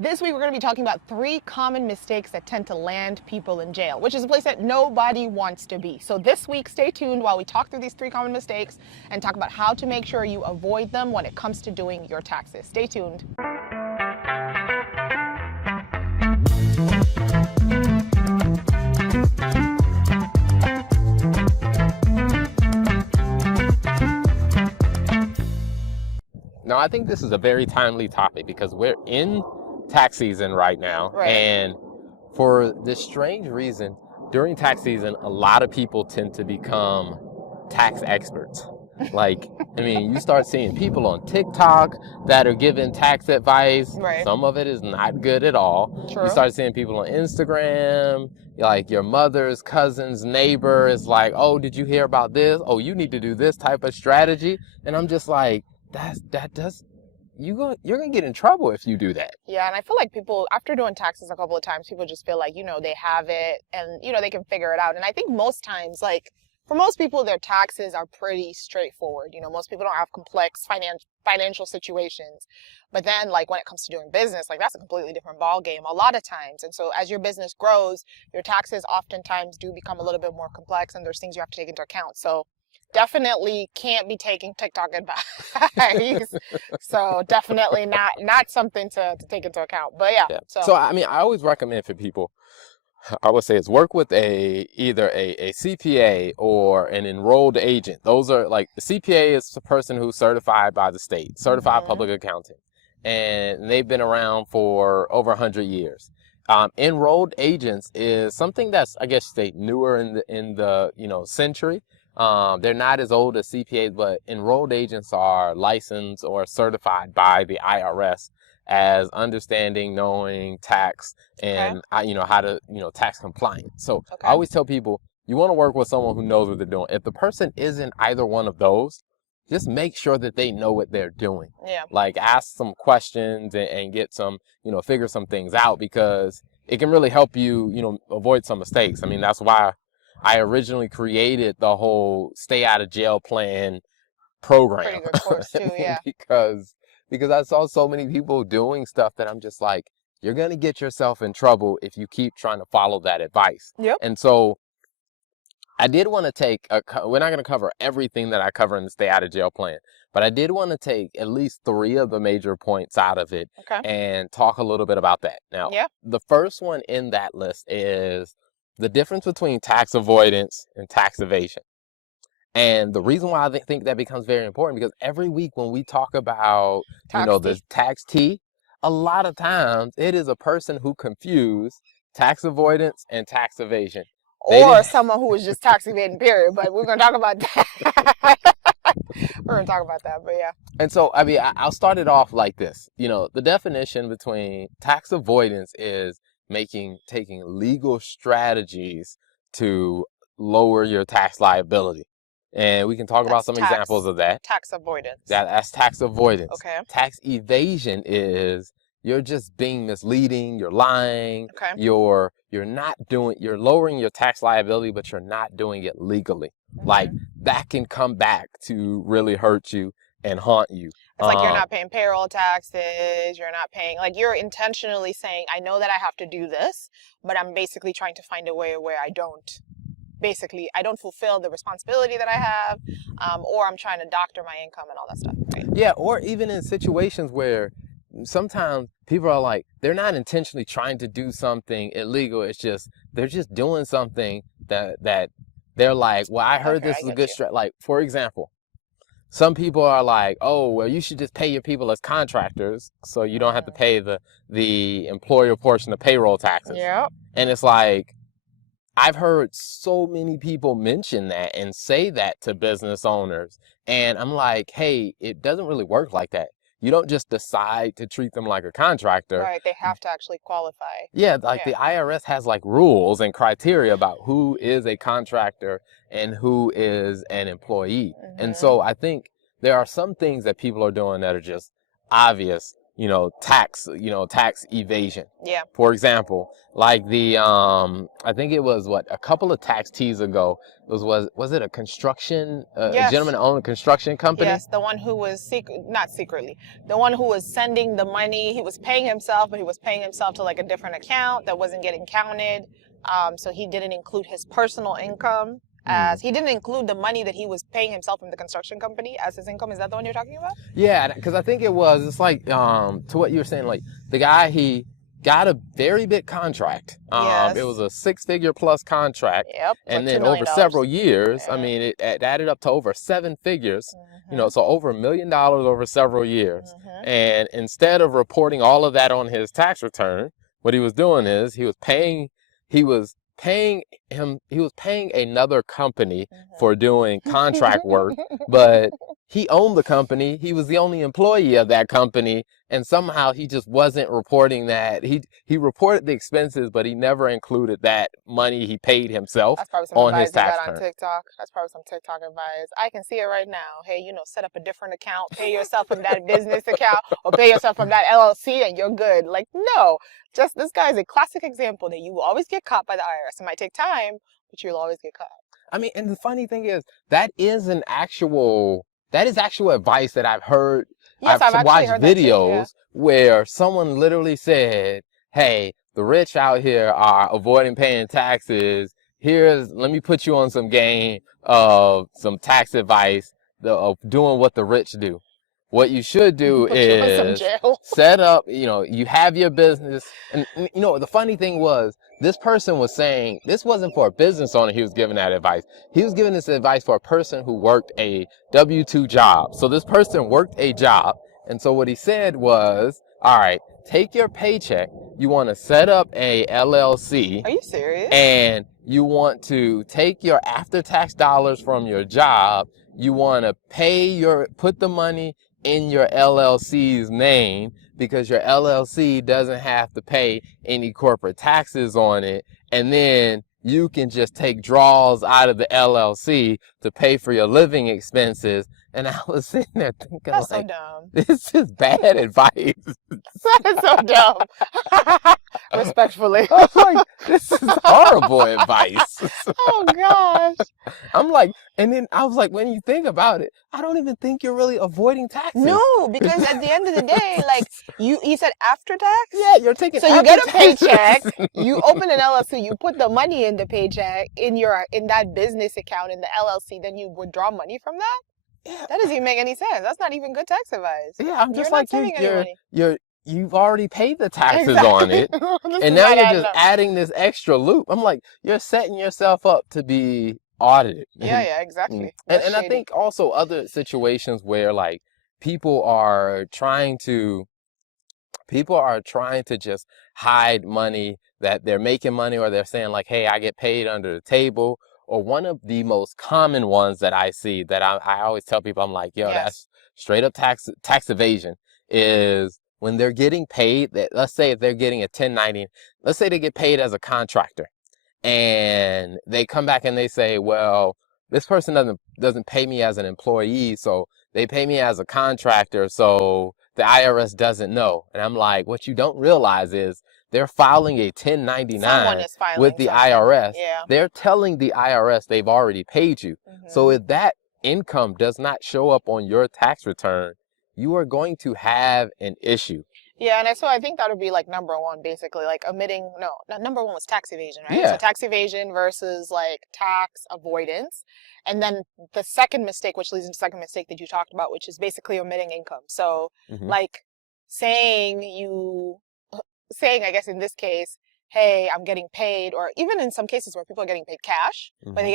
This week we're going to be talking about 3 common mistakes that tend to land people in jail, which is a place that nobody wants to be. So this week, stay tuned while we talk through these 3 common mistakes and talk about how to make sure you avoid them when it comes to doing your taxes. Stay tuned. Now, I think this is a very timely topic because we're in tax season right now. Right. And for this strange reason, during tax season, a lot of people tend to become tax experts. You start seeing people on TikTok that are giving tax advice. Right. Some of it is not good at all. True. You start seeing people on Instagram, like your mother's cousin's neighbor is like, oh, did you hear about this? Oh, you need to do this type of strategy. And I'm just like, you're gonna get in trouble if you do that. Yeah, and I feel like people, after doing taxes a couple of times, people just feel like, they have it and, they can figure it out. And I think most times, for most people, their taxes are pretty straightforward. Most people don't have complex financial situations. But then, when it comes to doing business, that's a completely different ball game a lot of times. And so as your business grows, your taxes oftentimes do become a little bit more complex, and there's things you have to take into account. So definitely can't be taking TikTok advice. So definitely not something to take into account. But yeah. So I always recommend for people, I would say, is work with either a CPA or an enrolled agent. Those are the CPA is the person who's certified by the state, certified public accountant, and they've been around for over 100 years. Enrolled agents is something that's, I guess, newer in the century. They're not as old as CPAs, but enrolled agents are licensed or certified by the IRS as understanding, knowing tax, and how to tax compliant. So I always tell people, you want to work with someone who knows what they're doing. If the person isn't either one of those, just make sure that they know what they're doing. Yeah. Ask some questions and get some, figure some things out, because it can really help you, avoid some mistakes. That's why I originally created the whole stay out of jail plan program. Pretty good course too, yeah. because I saw so many people doing stuff that I'm just like, you're going to get yourself in trouble if you keep trying to follow that advice. Yep. And so I did want to we're not going to cover everything that I cover in the stay out of jail plan, but I did want to take at least 3 of the major points out of it and talk a little bit about that. Now, the first one in that list is the difference between tax avoidance and tax evasion. And the reason why I think that becomes very important, because every week when we talk about, the tax T, a lot of times it is a person who confused tax avoidance and tax evasion. Or someone who was just tax evading, period. But we're going to talk about that. We're going to talk about that, but yeah. And so, I'll start it off like this. The definition between tax avoidance is taking legal strategies to lower your tax liability. And we can talk about some examples of that. Tax avoidance. That's tax avoidance. Okay. Tax evasion is you're just being misleading, you're lying, you're lowering your tax liability, but you're not doing it legally. That can come back to really hurt you and haunt you. It's you're not paying payroll taxes, you're not paying, you're intentionally saying, I know that I have to do this, but I'm basically trying to find a way where I don't fulfill the responsibility that I have, or I'm trying to doctor my income and all that stuff. Right? Yeah, or even in situations where sometimes people are they're not intentionally trying to do something illegal. It's just, they're just doing something that they're like, well, I heard this is a good strategy. For example, some people are like, oh, well, you should just pay your people as contractors so you don't have to pay the employer portion of payroll taxes. Yeah. And it's I've heard so many people mention that and say that to business owners. And I'm like, hey, it doesn't really work like that. You don't just decide to treat them like a contractor. Right, they have to actually qualify. Yeah, the IRS has rules and criteria about who is a contractor and who is an employee. And so I think there are some things that people are doing that are just obvious tax evasion. Yeah. For example, like I think it was a couple of tax teas ago. Was it a construction, a gentleman Yes. that owned a construction company? Yes, the one who was not secretly, the one who was sending the money. He was paying himself, but he was paying himself to like a different account that wasn't getting counted. So he didn't include his personal income as he didn't include the money that he was paying himself from the construction company as his income. Is that the one you're talking about? Yeah, because I think it's like to what you were saying, like the guy, he got a very big contract. Yes. It was a 6-figure plus contract. Yep. And like then $2 over million. several years, Yeah. I mean, it added up to over 7 figures, so over $1 million over several years. And instead of reporting all of that on his tax return, what he was doing is he was paying another company for doing contract work, but he owned the company. He was the only employee of that company, and somehow he just wasn't reporting that. He reported the expenses, but he never included that money he paid himself That's probably some on his advice you tax got on return. TikTok. That's probably some TikTok advice. I can see it right now. Hey, set up a different account, pay yourself from that business account, or pay yourself from that LLC, and you're good. Like, no, just this guy is a classic example that you will always get caught by the IRS. It might take time, but you'll always get caught. I mean, and the funny thing is, that is actual advice that I've heard. Yes, I've actually watched heard that too, yeah. videos where someone literally said, "Hey, the rich out here are avoiding paying taxes. Let me put you on some game of some tax advice of doing what the rich do. What you should do Put you in some is jail." set up, you have your business." And, the funny thing was, this person was saying this wasn't for a business owner he was giving that advice. He was giving this advice for a person who worked a W-2 job. So this person worked a job. And so what he said was, all right, take your paycheck. You want to set up a LLC. Are you serious? And you want to take your after-tax dollars from your job. You want to put the money in your LLC's name, because your LLC doesn't have to pay any corporate taxes on it. And then you can just take draws out of the LLC to pay for your living expenses. And I was sitting there thinking, that's like, so dumb. This is bad advice. That is so dumb. Respectfully. I was like, this is horrible advice. Oh gosh. I'm like, and then I was like, when you think about it, I don't even think you're really avoiding taxes. No, because at the end of the day, like you said after tax? Yeah, you're taking. So you get a taxes. paycheck, you open an LLC, you put the money in the paycheck in that business account in the LLC, then you withdraw money from that? Yeah. That doesn't even make any sense. That's not even good tax advice. Yeah, I'm just You're like, not saving any money. you've already paid the taxes Exactly. on it, This and is now not you're adding just up. adding this extra loop. I'm like, you're setting yourself up to be audited. Yeah, exactly. And That's I shady. think also other situations where like people are trying to just hide money, that they're making money, or they're saying like, hey, I get paid under the table. Or one of the most common ones that I see that I always tell people, I'm like, yo, Yes. that's straight up tax evasion, is when they're getting paid. That, let's say if they're getting a 1090, let's say they get paid as a contractor, and they come back and they say, well, this person doesn't pay me as an employee, so they pay me as a contractor, so the IRS doesn't know. And I'm like, what you don't realize is they're filing a 1099 Someone is filing with the something. IRS. Yeah. They're telling the IRS they've already paid you. So if that income does not show up on your tax return, you are going to have an issue. Yeah, and so I think that would be like number one, basically, like omitting. No, number one was tax evasion, right? Yeah. So tax evasion versus like tax avoidance. And then the second mistake, which leads into the second mistake that you talked about, which is basically omitting income. So like saying, I guess in this case, hey, I'm getting paid, or even in some cases where people are getting paid cash, when they're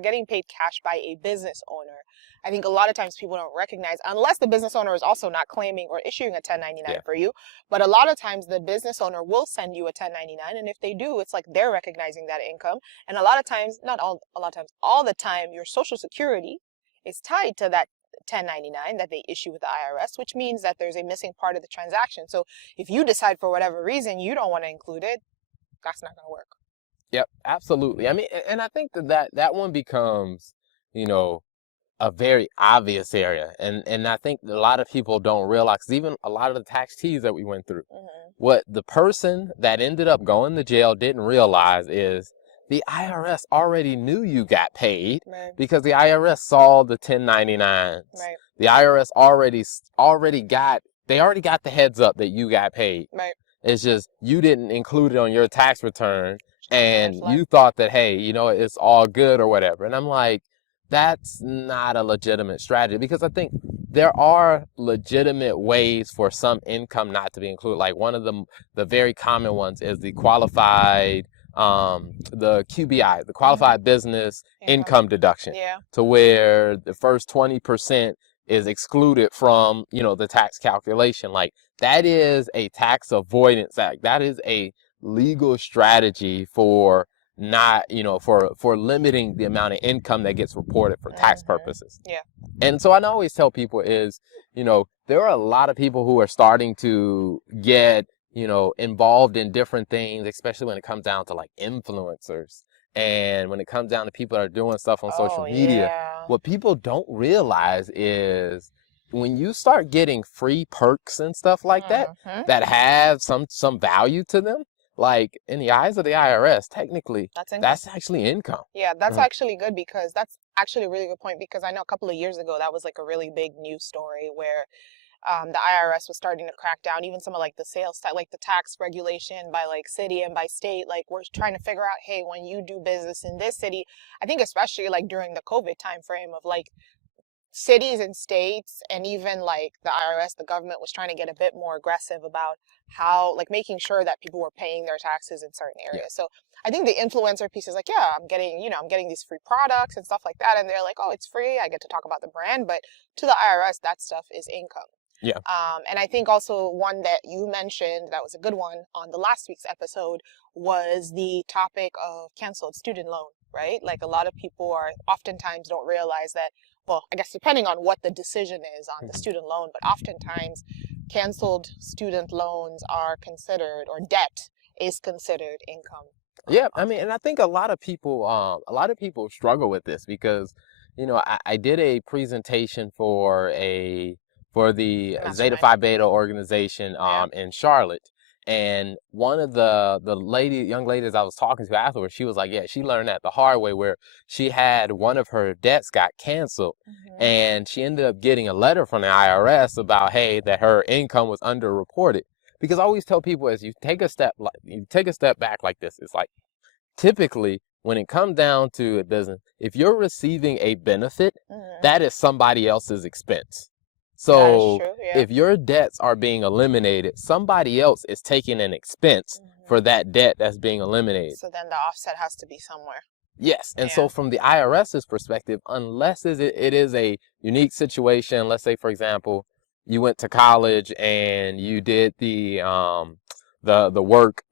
getting paid cash by a business owner. I think a lot of times people don't recognize, unless the business owner is also not claiming or issuing a 1099 for you, but a lot of times the business owner will send you a 1099, and if they do, it's like they're recognizing that income. And a lot of times, all the time, your Social Security is tied to that 1099 that they issue with the IRS, which means that there's a missing part of the transaction. So if you decide for whatever reason you don't want to include it, that's not going to work. Yep, absolutely. I mean, and I think that one becomes, a very obvious area. And I think a lot of people don't realize, 'cause even a lot of the tax teas that we went through, what the person that ended up going to jail didn't realize is the IRS already knew you got paid, Right. because the IRS saw the 1099s. Right. The IRS already got the heads up that you got paid. Right. It's just you didn't include it on your tax return, and Red flag. you thought that, hey, it's all good or whatever. And I'm like, that's not a legitimate strategy, because I think there are legitimate ways for some income not to be included. Like one of the very common ones is the qualified, the QBI, the qualified business income deduction, Yeah. to where the first 20% is excluded from, the tax calculation. Like, that is a tax avoidance act. That is a legal strategy for not, for limiting the amount of income that gets reported for tax purposes. Yeah. And so I always tell people is, there are a lot of people who are starting to get, involved in different things, especially when it comes down to like influencers. And when it comes down to people that are doing stuff on social media, Yeah. what people don't realize is when you start getting free perks and stuff like that have some value to them, like in the eyes of the IRS, technically, that's actually income. Yeah, that's actually good, because that's actually a really good point, because I know a couple of years ago that was like a really big news story where the IRS was starting to crack down, even some of like the sales tax, like the tax regulation by like city and by state. Like, we're trying to figure out, hey, when you do business in this city, I think especially like during the COVID time frame of like cities and states, and even like the IRS, the government was trying to get a bit more aggressive about how, like, making sure that people were paying their taxes in certain areas. Yeah. So I think the influencer piece is like, yeah, I'm getting these free products and stuff like that. And they're like, oh, it's free. I get to talk about the brand. But to the IRS, that stuff is income. Yeah. And I think also one that you mentioned that was a good one on the last week's episode was the topic of canceled student loan, right? Like, a lot of people are oftentimes don't realize that, well, I guess depending on what the decision is on the student loan, but oftentimes canceled student loans are considered, or debt is considered, income. Yeah, I mean, and I think a lot of people struggle with this because, I did a presentation for the Zeta Phi Beta organization in Charlotte, and one of the young ladies I was talking to afterwards, she was like, yeah, she learned that the hard way, where she had one of her debts got canceled, and she ended up getting a letter from the IRS about, hey, that her income was underreported. Because I always tell people, as you take a step back like this, it's like, typically when it comes down to a business, if you're receiving a benefit, that is somebody else's expense. So if your debts are being eliminated, somebody else is taking an expense for that debt that's being eliminated. So then the offset has to be somewhere. Yes. And so from the IRS's perspective, unless it is a unique situation, let's say, for example, you went to college and you did the work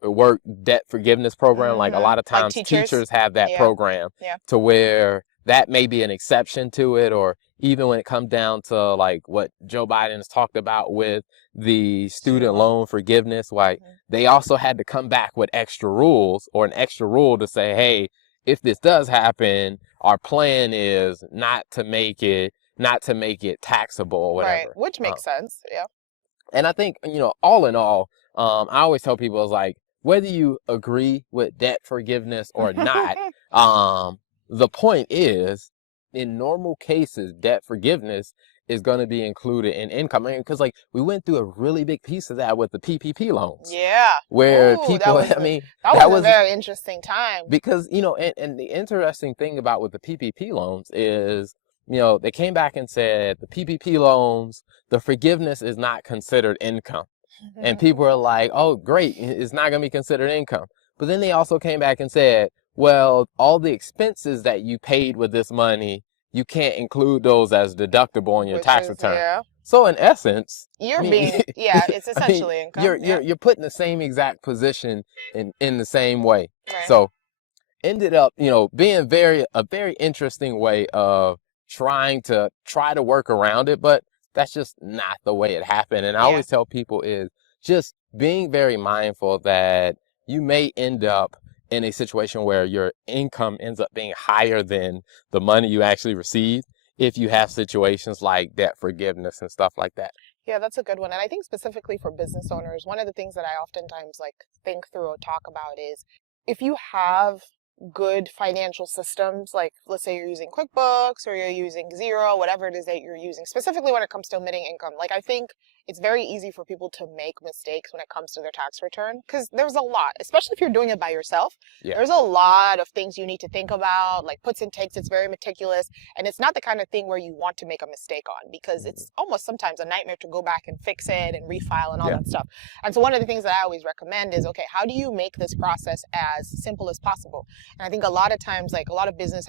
debt forgiveness program. Like, a lot of times like teachers have that program to where that may be an exception to it, or even when it comes down to like what Joe Biden has talked about with the student loan forgiveness, like they also had to come back with extra rules, or an extra rule to say, hey, if this does happen, our plan is not to make it taxable or whatever. Right, which makes sense. Yeah. And I think, all in all, I always tell people, it's like, whether you agree with debt forgiveness or not, the point is, in normal cases, debt forgiveness is going to be included in income. I mean, because like we went through a really big piece of that with the PPP loans. Yeah. Where people, that was a very interesting time. Because, and the interesting thing about with the PPP loans is, they came back and said the PPP loans, the forgiveness is not considered income. And people are like, oh, great, it's not going to be considered income. But then they also came back and said, well, all the expenses that you paid with this money, you can't include those as deductible on your tax return. Yeah. So in essence, it's essentially income. You're put in the same exact position in the same way. Right. So ended up, being a very interesting way of try to work around it, but that's just not the way it happened. And I always tell people is just being very mindful that you may end up in a situation where your income ends up being higher than the money you actually received. if you have situations like debt forgiveness and stuff like that. Yeah, that's a good one. And I think specifically for business owners, one of the things that I oftentimes like think through or talk about is if you have good financial systems, like let's say you're using QuickBooks or you're using Xero, whatever it is that you're using, specifically when it comes to omitting income. Like I think it's very easy for people to make mistakes when it comes to their tax return because there's a lot, especially if you're doing it by yourself. Yeah. There's a lot of things you need to think about, like puts and takes. It's very meticulous. And it's not the kind of thing where you want to make a mistake on because it's almost sometimes a nightmare to go back and fix it and refile and all that stuff. And so one of the things that I always recommend is, okay, how do you make this process as simple as possible? And I think a lot of times, like a lot of business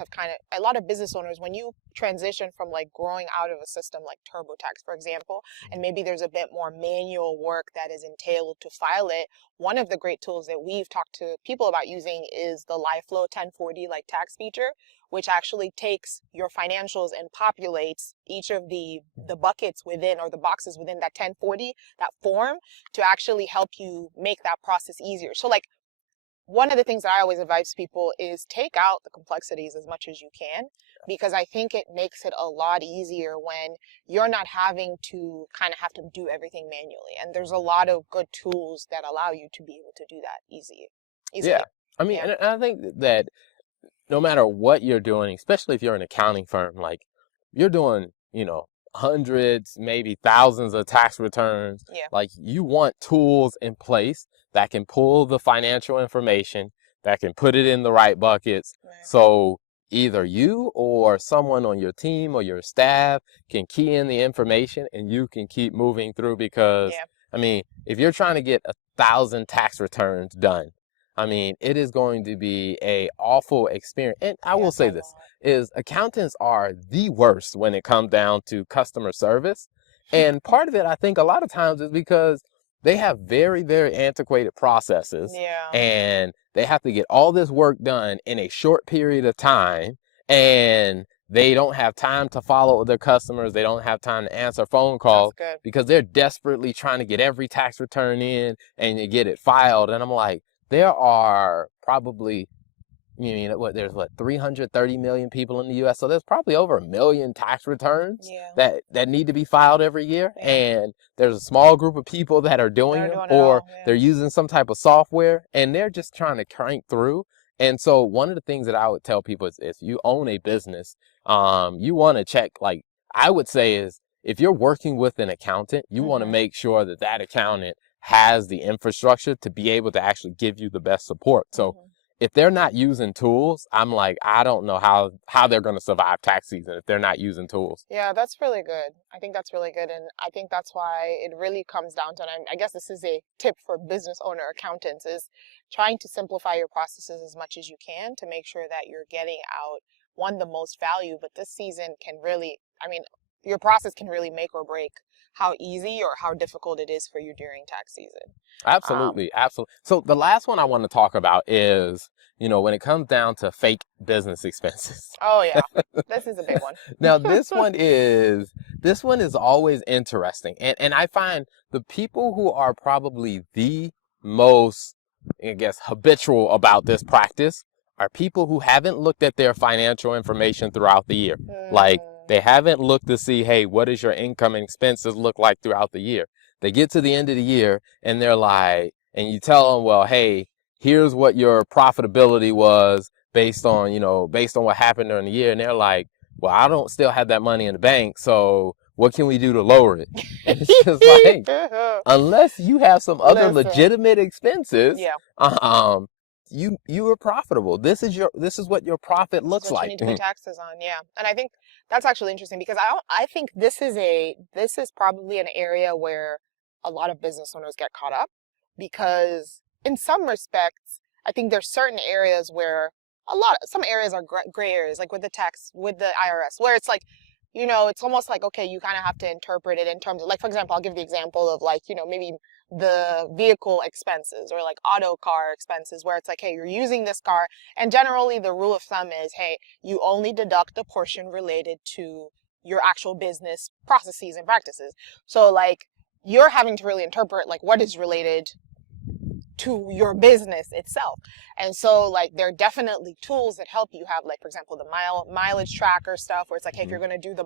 owners, when you transition from like growing out of a system like TurboTax, for example, and maybe there's a bit more manual work that is entailed to file it, one of the great tools that we've talked to people about using is the LifeFlow 1040 like tax feature, which actually takes your financials and populates each of the buckets within or the boxes within that 1040, that form, to actually help you make that process easier. So like one of the things that I always advise people is take out the complexities as much as you can, because I think it makes it a lot easier when you're not having to kind of have to do everything manually. And there's a lot of good tools that allow you to be able to do that easily. Yeah. I mean, and I think that no matter what you're doing, especially if you're an accounting firm, like you're doing, hundreds, maybe thousands of tax returns. Yeah. Like you want tools in place that can pull the financial information, that can put it in the right buckets. Right. So either you or someone on your team or your staff can key in the information and you can keep moving through because, I mean, if you're trying to get 1,000 tax returns done, I mean, it is going to be a awful experience. And I will say this, is accountants are the worst when it comes down to customer service. And part of it, I think a lot of times is because they have very, very antiquated processes. Yeah. And they have to get all this work done in a short period of time. And they don't have time to follow their customers. They don't have time to answer phone calls because they're desperately trying to get every tax return in and get it filed. And I'm like, there are probably, there's 330 million people in the U.S. So there's probably over 1 million tax returns that need to be filed every year. Yeah. And there's a small group of people that are doing them, or they're using some type of software and they're just trying to crank through. And so one of the things that I would tell people is if you own a business, you want to check, like I would say is if you're working with an accountant, you want to make sure that that accountant has the infrastructure to be able to actually give you the best support. So if they're not using tools, I'm like, I don't know how they're going to survive tax season if they're not using tools. Yeah, that's really good. I think that's really good. And I think that's why it really comes down to, and I guess this is a tip for business owner accountants, is trying to simplify your processes as much as you can to make sure that you're getting out, one, the most value, but this season can really, your process can really make or break how easy or how difficult it is for you during tax season. Absolutely. Absolutely. So the last one I want to talk about is, when it comes down to fake business expenses. Oh yeah. This is a big one. Now this one is always interesting. And I find the people who are probably the most, I guess, habitual about this practice are people who haven't looked at their financial information throughout the year. Like, they haven't looked to see, hey, what does your income and expenses look like throughout the year? They get to the end of the year and they're like, and you tell them, well, hey, here's what your profitability was based on what happened during the year. And they're like, well, I don't still have that money in the bank. So what can we do to lower it? And it's just like, unless you have some other legitimate expenses, you were profitable. This is what your profit looks like. You need to pay taxes on, and I think that's actually interesting because I think this is probably an area where a lot of business owners get caught up, because in some respects I think there's certain areas where some areas are gray areas, like with the tax, with the IRS, where it's like, it's almost like, okay, you kind of have to interpret it in terms of, like, for example, I'll give the example of like, maybe the vehicle expenses or like auto car expenses, where it's like, hey, you're using this car, and generally the rule of thumb is, hey, you only deduct the portion related to your actual business processes and practices. So like you're having to really interpret like what is related to your business itself. And so like there are definitely tools that help you have, like, for example, the mileage tracker stuff where it's like, hey, if you're going to do the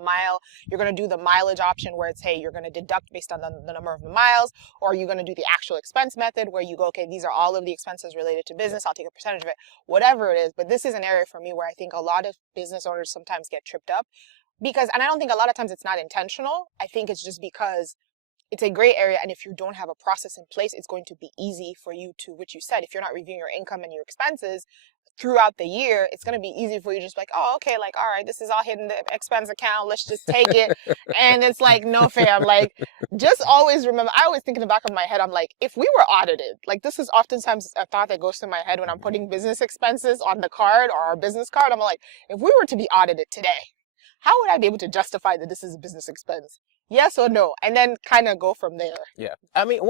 you're going to do the mileage option where it's, hey, you're going to deduct based on the number of the miles, or you're going to do the actual expense method where you go, okay, these are all of the expenses related to business. I'll take a percentage of it, whatever it is. But this is an area for me where I think a lot of business owners sometimes get tripped up because, and I don't think a lot of times it's not intentional. I think it's just because it's a gray area, and if you don't have a process in place, it's going to be easy for you to, which you said, if you're not reviewing your income and your expenses throughout the year, it's going to be easy for you to just like, oh, okay, like, all right, this is all hidden in the expense account, let's just take it. And it's like, no, fam, like, just always remember, I always think in the back of my head, I'm like, if we were audited, like, this is oftentimes a thought that goes through my head when I'm putting business expenses on the card or our business card. I'm like, if we were to be audited today, how would I be able to justify that this is a business expense? Yes or no? And then kind of go from there. Yeah. I mean,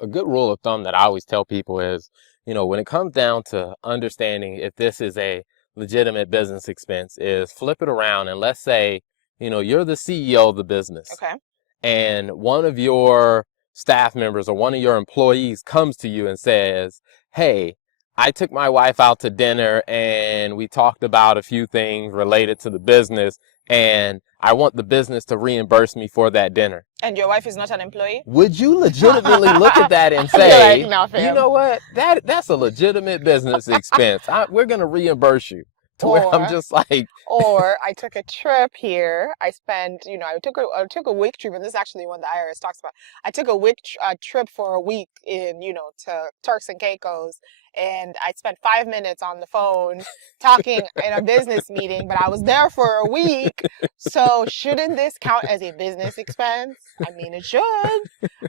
a good rule of thumb that I always tell people is, when it comes down to understanding if this is a legitimate business expense, is flip it around and let's say, you're the CEO of the business. Okay. And one of your staff members or one of your employees comes to you and says, hey, I took my wife out to dinner and we talked about a few things related to the business, and I want the business to reimburse me for that dinner. And your wife is not an employee? Would you legitimately look at that and say, like, no, fam, you know what, that's a legitimate business expense. We're going to reimburse you. To where I'm just like, or I took a trip here. I spent, I took a week trip, and this is actually one the IRS talks about. I took a week trip for a week in, to Turks and Caicos, and I spent 5 minutes on the phone talking in a business meeting, but I was there for a week. So shouldn't this count as a business expense? I mean, it should.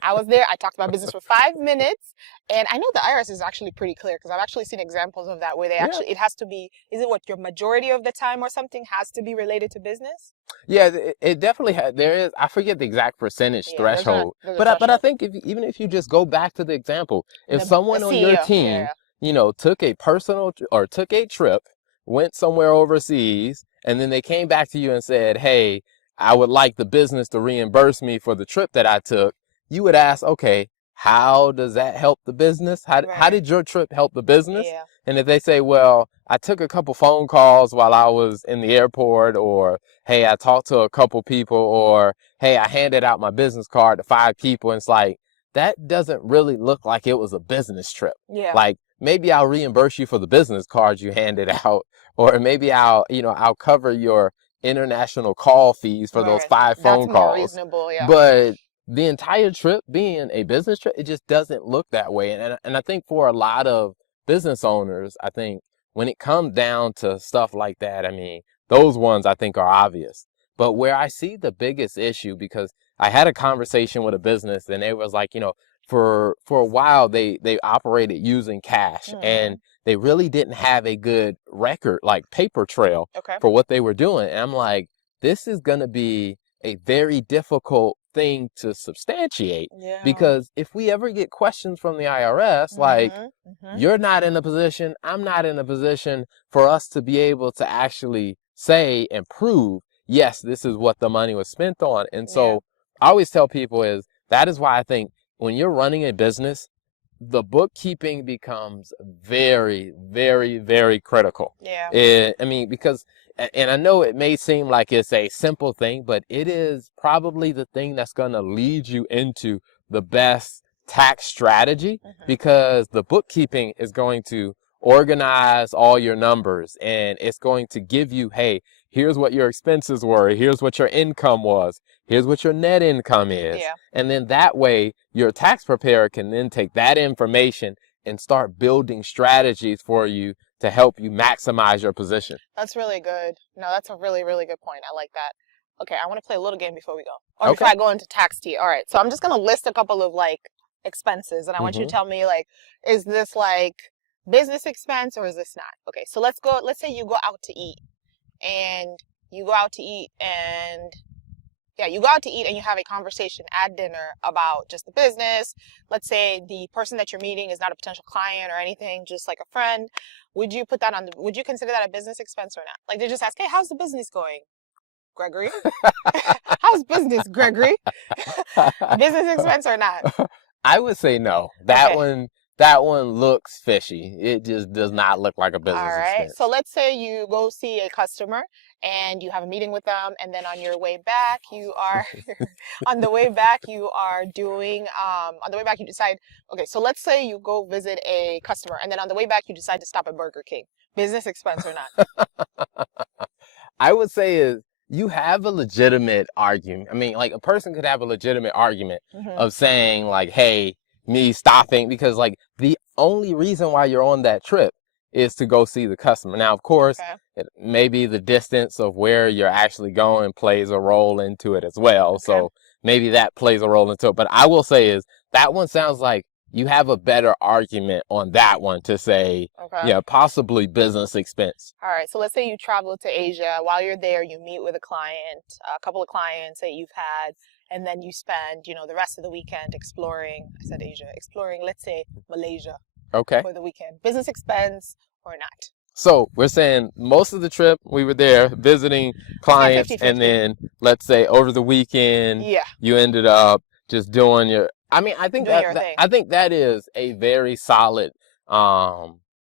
I was there. I talked about business for 5 minutes. And I know the IRS is actually pretty clear because I've actually seen examples of that where they actually, it has to be, is it what your majority of the time or something has to be related to business? Yeah, it definitely there is. I forget the exact percentage threshold, but I think even if you just go back to the example, if someone on your team, took a personal or took a trip, went somewhere overseas, and then they came back to you and said, hey, I would like the business to reimburse me for the trip that I took, you would ask, okay, how does that help the business? How did your trip help the business? Yeah. And if they say, well, I took a couple phone calls while I was in the airport, or, hey, I talked to a couple people, or, hey, I handed out my business card to 5 people. And it's like, that doesn't really look like it was a business trip. Yeah. Like, maybe I'll reimburse you for the business cards you handed out, or maybe I'll cover your international call fees for those 5 phone calls. That's more reasonable, yeah. But the entire trip being a business trip, it just doesn't look that way. And I think for a lot of business owners, I think when it comes down to stuff like that, I mean, those ones I think are obvious. But where I see the biggest issue, because I had a conversation with a business and it was like, for a while they operated using cash, and they really didn't have a good record, like paper trail for what they were doing. And I'm like, this is going to be a very difficult thing to substantiate, because if we ever get questions from the IRS, like, you're not in a position, I'm not in a position for us to be able to actually say and prove, yes, this is what the money was spent on. And so I always tell people that is why I think when you're running a business, the bookkeeping becomes very, very, very critical. Yeah. I mean, because, and I know it may seem like it's a simple thing, but it is probably the thing that's going to lead you into the best tax strategy, because the bookkeeping is going to organize all your numbers, and it's going to give you, hey, here's what your expenses were, here's what your income was, here's what your net income is. Yeah. And then that way your tax preparer can then take that information and start building strategies for you to help you maximize your position. That's really good. No, that's a really, really good point. I like that. Okay, I want to play a little game before we go. Or before I go into tax tea. All right, so I'm just going to list a couple of like expenses, and I want you to tell me, like, is this like business expense or is this not? Okay, so let's say you go out to eat, and you go out to eat and you have a conversation at dinner about just the business. Let's say the person that you're meeting is not a potential client or anything, just like a friend. Would you consider that a business expense or not? Like, they just ask, hey, how's the business going, Gregory? How's business, Gregory? Business expense or not? I would say no. That one, that one looks fishy. It just does not look like a All business right. expense. So let's say you go see a customer and you have a meeting with them, and then on your way back, you are on the way back, you are doing on the way back you decide, okay, so let's say you go visit a customer and then on the way back you decide to stop at Burger King. Business expense or not? I would say is you have a legitimate argument. I mean, like a person could have a legitimate argument Mm-hmm. of saying like, hey, me stopping because like the only reason why you're on that trip is to go see the customer. Now, of course, Okay. maybe the distance of where you're actually going plays a role into it as well. Okay. So maybe that plays a role into it. But I will say is that one sounds like you have a better argument on that one to say, Okay. yeah, possibly business expense. All right. So let's say you travel to Asia. While you're there, you meet with a client, a couple of clients that you've had, and then you spend, the rest of the weekend exploring. I said Asia, exploring, let's say Malaysia Okay. for the weekend. Business expense or not? So we're saying most of the trip we were there visiting clients, 50-50. and then let's say over the weekend Yeah. you ended up just doing your. I mean, I think Doing your thing. I think that is a very solid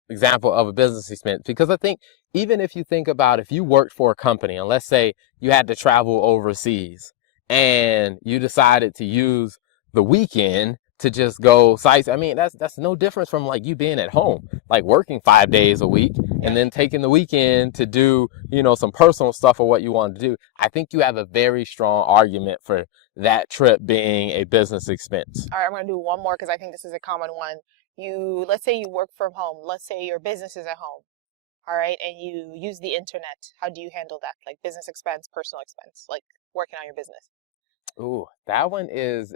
example of a business expense, because I think even if you think about if you worked for a company and let's say you had to travel overseas and you decided to use the weekend to just go sites. I mean, that's no difference from like you being at home, like working 5 days a week and then taking the weekend to do, some personal stuff or what you want to do. I think you have a very strong argument for that trip being a business expense. All right, I'm going to do one more because I think this is a common one. Let's say you work from home. Let's say your business is at home. All right, and you use the internet. How do you handle that? Like business expense, personal expense, like working on your business. Ooh, that one is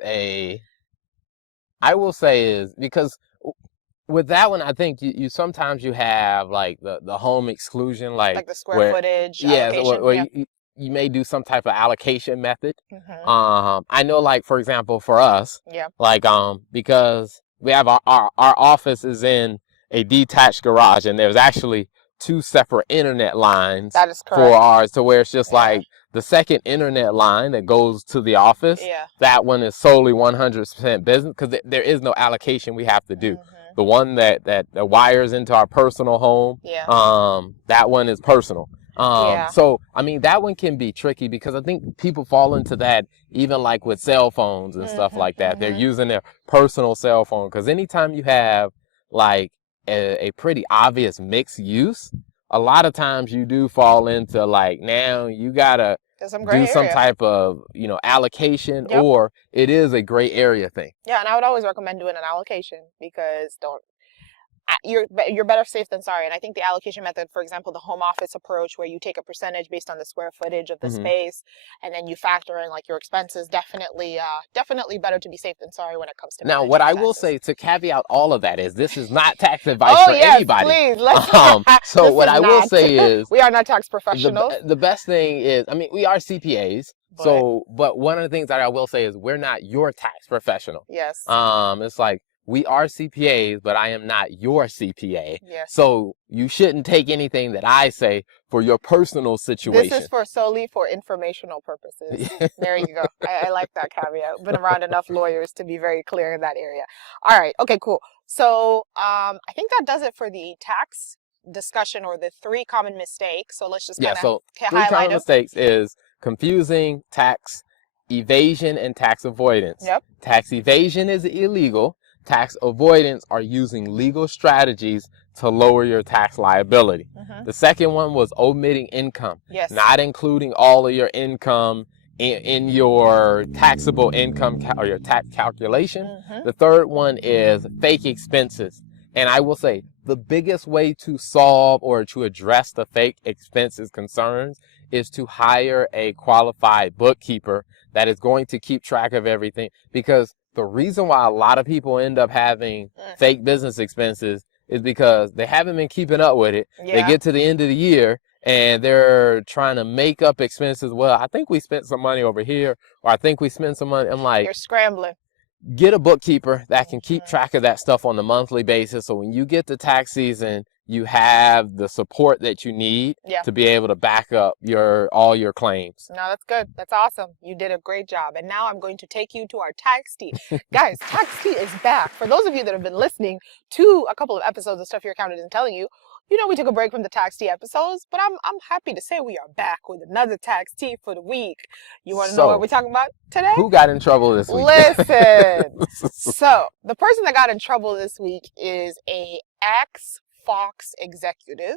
I will say is because with that one, I think you sometimes you have like the home exclusion, Like the square footage allocation. where you may do some type of allocation method. Mm-hmm. I know, like for example, for us, Yeah. like because we have our office is in a detached garage, and there's actually 2 separate internet lines That is correct. for ours, to where it's just like the second internet line that goes to the office. Yeah. That one is solely 100% business because there is no allocation we have to do. Mm-hmm. The one that wires into our personal home, that one is personal. So, I mean, that one can be tricky because I think people fall into that even like with cell phones and stuff like that. They're using their personal cell phone because anytime you have like a pretty obvious mixed use, a lot of times you do fall into like, now you gotta do some type of, allocation, or it is a gray area thing. Yeah, and I would always recommend doing an allocation because you're better safe than sorry. And I think the allocation method, for example, the home office approach where you take a percentage based on the square footage of the space and then you factor in like your expenses, definitely better to be safe than sorry when it comes to now. What I will say to caveat all of that is this is not tax advice for anybody. Please, so what I will say is we are not tax professionals. The best thing is, I mean, we are CPAs. But one of the things that I will say is we're not your tax professional. Yes. It's like, we are CPAs, but I am not your CPA. Yes. So you shouldn't take anything that I say for your personal situation. This is solely for informational purposes. There you go. I like that caveat. Been around enough lawyers to be very clear in that area. All right. Okay, cool. So I think that does it for the tax discussion, or the 3 common mistakes. So let's just kind of highlight 3 common mistakes is confusing tax evasion and tax avoidance. Yep. Tax evasion is illegal. Tax avoidance are using legal strategies to lower your tax liability. The second one was omitting income. Yes. Not including all of your income in your taxable income or your tax calculation. The third one is fake expenses. And I will say the biggest way to solve or to address the fake expenses concerns is to hire a qualified bookkeeper that is going to keep track of everything, because the reason why a lot of people end up having fake business expenses is because they haven't been keeping up with it. They get to the end of the year and they're trying to make up expenses. Well, I think we spent some money over here, or I think we spent some money. I'm like, you're scrambling. Get a bookkeeper that can keep track of that stuff on a monthly basis. So when you get to tax season, you have the support that you need Yeah. to be able to back up all your claims. No, that's good. That's awesome. You did a great job. And now I'm going to take you to our tax tea. Guys, tax tea is back. For those of you that have been listening to a couple of episodes of Stuff Your Accountant Isn't Telling You, you know we took a break from the tax tea episodes, but I'm happy to say we are back with another tax tea for the week. You want to know what we're talking about today? Who got in trouble this week? Listen. So the person that got in trouble this week is a ex-Fox executive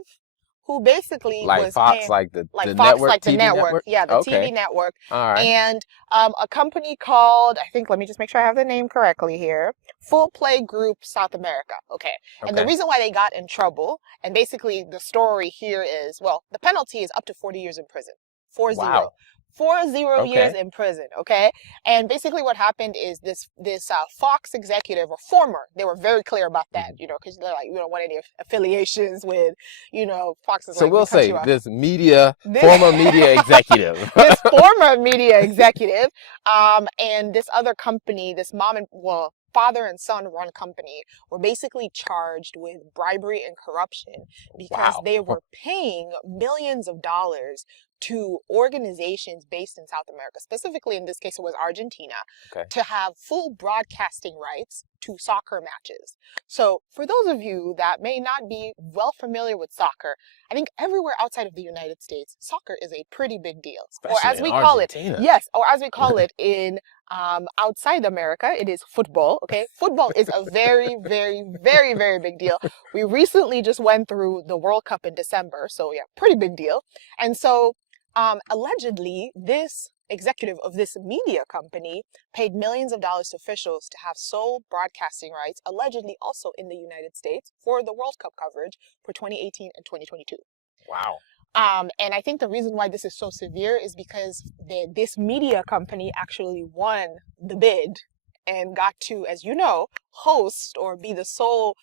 who basically like was Fox, paying, like the Fox, network, like the TV network. Yeah, the Okay. TV network. All right. And a company called, I think, let me just make sure I have the name correctly here, Full Play Group South America. Okay. And the reason why they got in trouble, and basically the story here is, well, the penalty is up to 40 years in prison. 40. Wow. 40 years in prison, okay? And basically what happened is this Fox executive, or former, they were very clear about that, you know, because they're like, we don't want any affiliations with, you know, Fox is so like, we'll say this former media executive. This former media executive, and this other company, this father and son run company, were basically charged with bribery and corruption because they were paying millions of dollars to organizations based in South America. Specifically, in this case, it was Argentina, to have full broadcasting rights to soccer matches. So for those of you that may not be well familiar with soccer, I think everywhere outside of the United States, soccer is a pretty big deal. Especially or as we Argentina. call it, yes, or as we call it in outside America, it is football. Okay, football is a very, very, very, very big deal. We recently just went through the World Cup in December, so yeah, pretty big deal. And so allegedly, this executive of this media company paid millions of dollars to officials to have sole broadcasting rights, allegedly also in the United States, for the World Cup coverage for 2018 and 2022. Wow. And I think the reason why this is so severe is because this media company actually won the bid and got to, as you know, host or be the sole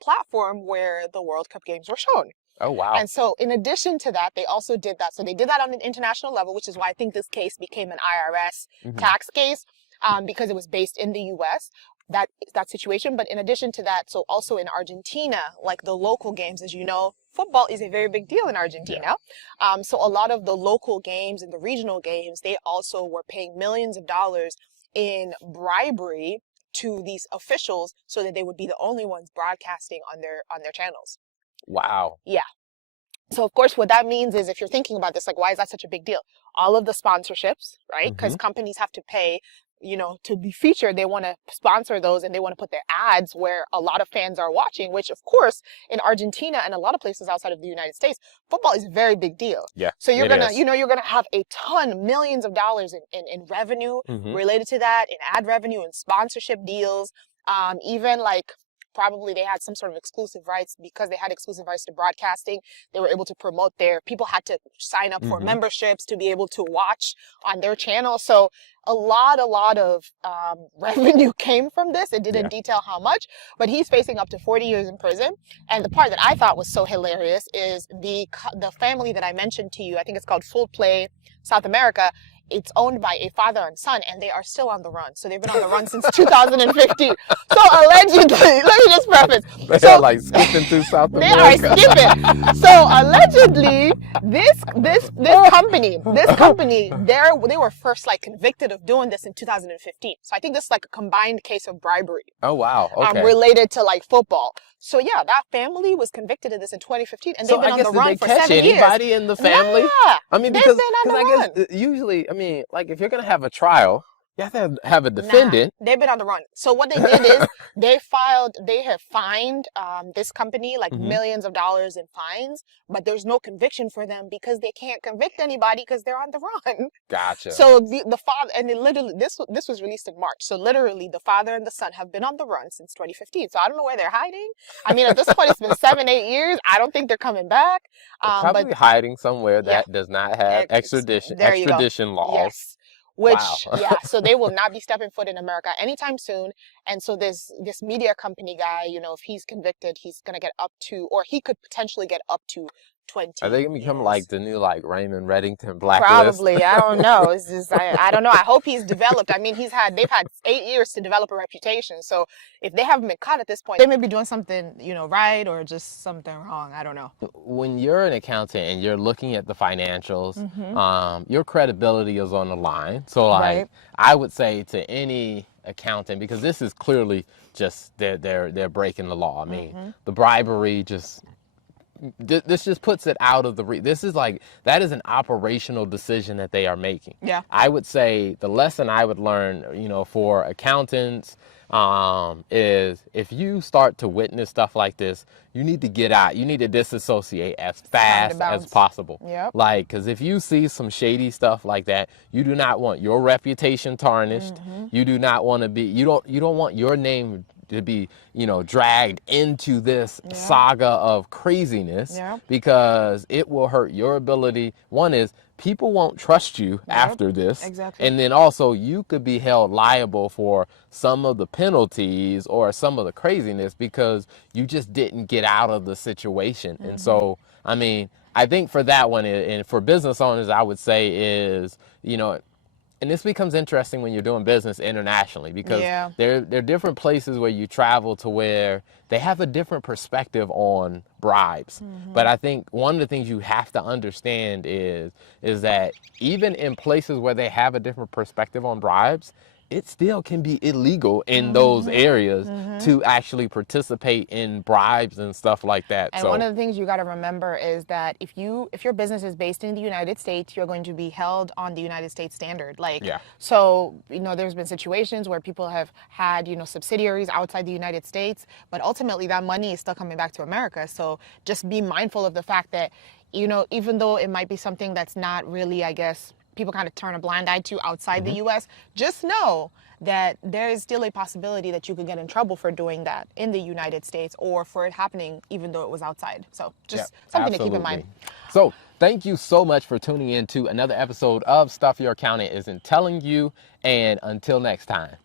platform where the World Cup games were shown. Oh, wow. And so in addition to that, they also did that. So they did that on an international level, which is why I think this case became an IRS tax case, because it was based in the U.S., that situation. But in addition to that, so also in Argentina, like the local games, as you know, football is a very big deal in Argentina. Yeah. So a lot of the local games and the regional games, they also were paying millions of dollars in bribery to these officials so that they would be the only ones broadcasting on their channels. Wow. Yeah. So of course, what that means is, if you're thinking about this, like, why is that such a big deal? All of the sponsorships, right? Because companies have to pay, you know, to be featured. They want to sponsor those, and they want to put their ads where a lot of fans are watching, which of course in Argentina and a lot of places outside of the United States, football is a very big deal. Yeah. So you're gonna have a ton, millions of dollars in revenue related to that, in ad revenue and sponsorship deals. Even like, probably they had some sort of exclusive rights because they had exclusive rights to broadcasting. They were able to promote people had to sign up for memberships to be able to watch on their channel. So a lot of revenue came from this. It didn't detail how much, but he's facing up to 40 years in prison. And the part that I thought was so hilarious is the family that I mentioned to you. I think it's called Full Play South America. It's owned by a father and son, and they are still on the run. So they've been on the run since 2015. So allegedly, let me just preface. They are like skipping through South America. They are skipping. So allegedly, this company, they were first like convicted of doing this in 2015. So I think this is like a combined case of bribery. Oh, wow. Okay. Related to like football. So yeah, that family was convicted of this in 2015, and they've been on the run for 7 years. Anybody in the family? Yeah, I mean, because I guess usually, I mean, like if you're gonna have a trial, you have to have a defendant. Nah, they've been on the run. So what they did is they have fined this company like millions of dollars in fines, but there's no conviction for them because they can't convict anybody because they're on the run. Gotcha. So the father, and it literally, this was released in March. So literally the father and the son have been on the run since 2015. So I don't know where they're hiding. I mean, at this point, it's been 7-8 years. I don't think they're coming back. Probably hiding somewhere that does not have extradition laws. Yes. Which, so they will not be stepping foot in America anytime soon. And so this media company guy, you know, if he's convicted, he's going to get up to, or he could potentially get up to 20 Are they gonna become years. like the new like Raymond Reddington blacklist? Probably. I don't know. It's just I don't know. I hope he's developed. I mean, they've had 8 years to develop a reputation. So if they haven't been caught at this point, they may be doing something, right, or just something wrong. I don't know. When you're an accountant and you're looking at the financials, Mm-hmm. your credibility is on the line. So like Right. I would say to any accountant, because this is clearly just they're breaking the law. I mean, Mm-hmm. the bribery this just puts it out of this is like that is an operational decision that they are making. Yeah. I would say the lesson I would learn, for accountants, is if you start to witness stuff like this, you need to get out. You need to disassociate as Time to fast as bounce. possible. Yep. Like, because if you see some shady stuff like that, you do not want your reputation tarnished. Mm-hmm. You do not want to be. You don't want your name to be, dragged into this Yeah. saga of craziness, Yeah. because it will hurt your ability. One is people won't trust you after this. Exactly. And then also you could be held liable for some of the penalties or some of the craziness because you just didn't get out of the situation. And so, I mean, I think for that one, and for business owners, I would say is, and this becomes interesting when you're doing business internationally, because Yeah. there are different places where you travel to where they have a different perspective on bribes. But I think one of the things you have to understand is that even in places where they have a different perspective on bribes, it still can be illegal in those areas to actually participate in bribes and stuff like that. And So one of the things you got to remember is that if your business is based in the United States, you're going to be held on the United States standard. Yeah. So, there's been situations where people have had, subsidiaries outside the United States, but ultimately that money is still coming back to America. So just be mindful of the fact that, even though it might be something that's not really, I guess, people kind of turn a blind eye to outside the US, just know that there is still a possibility that you could get in trouble for doing that in the United States or for it happening even though it was outside. So just something to keep in mind. So thank you so much for tuning in to another episode of Stuff Your Accountant Isn't Telling You. And until next time.